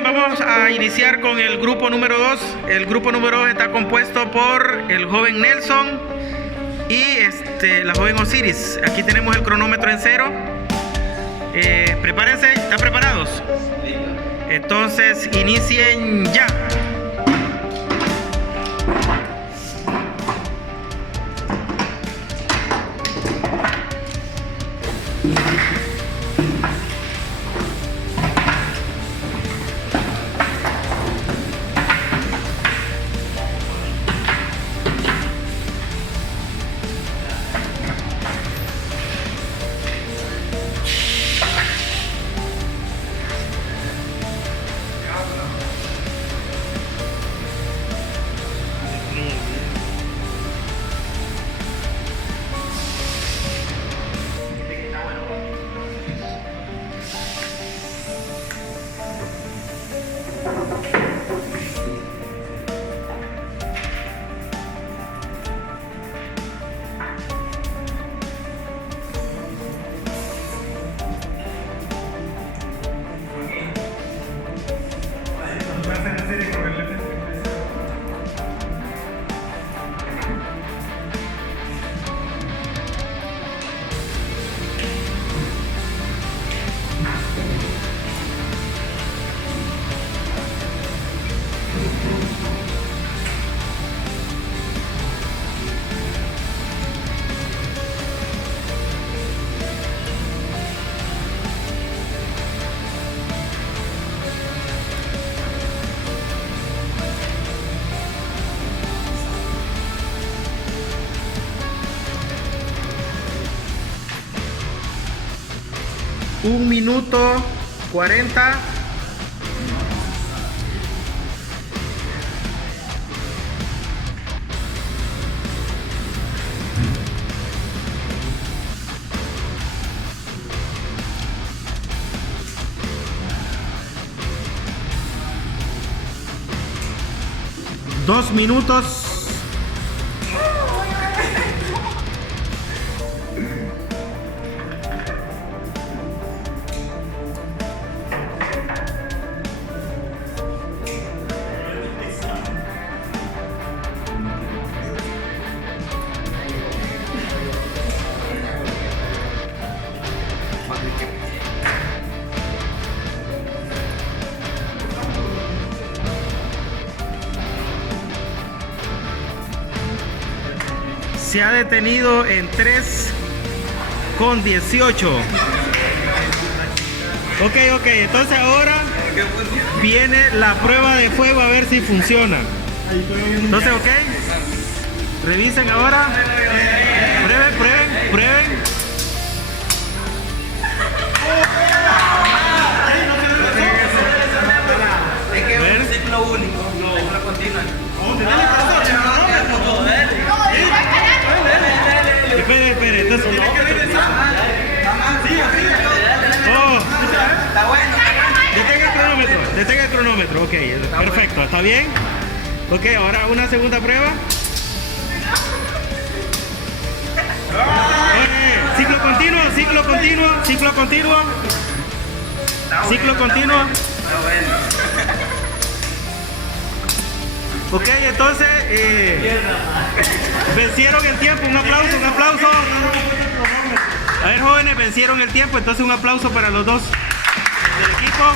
bien, vamos a iniciar con el grupo número 2. El grupo número 2 está compuesto por el joven Nelson y la joven Osiris. Aquí tenemos el cronómetro en 0. Prepárense, ¿están preparados? Entonces, inicien ya. Un minuto 40. Dos minutos. Se ha detenido en 3:18. Ok, entonces ahora viene la prueba de fuego a ver si funciona. Entonces, ok, revisen ahora, prueben. Es que es un ciclo único, no continua. Espere, entonces tiene que regresar. Está bueno. Detenga el cronómetro, ok, perfecto, ¿está bien? Ok, ahora una segunda prueba. Ciclo continuo. Está bueno. Ok, entonces vencieron el tiempo, un aplauso. A ver, jóvenes, vencieron el tiempo, entonces un aplauso para los dos del equipo.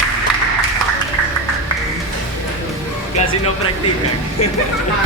Casi no practican.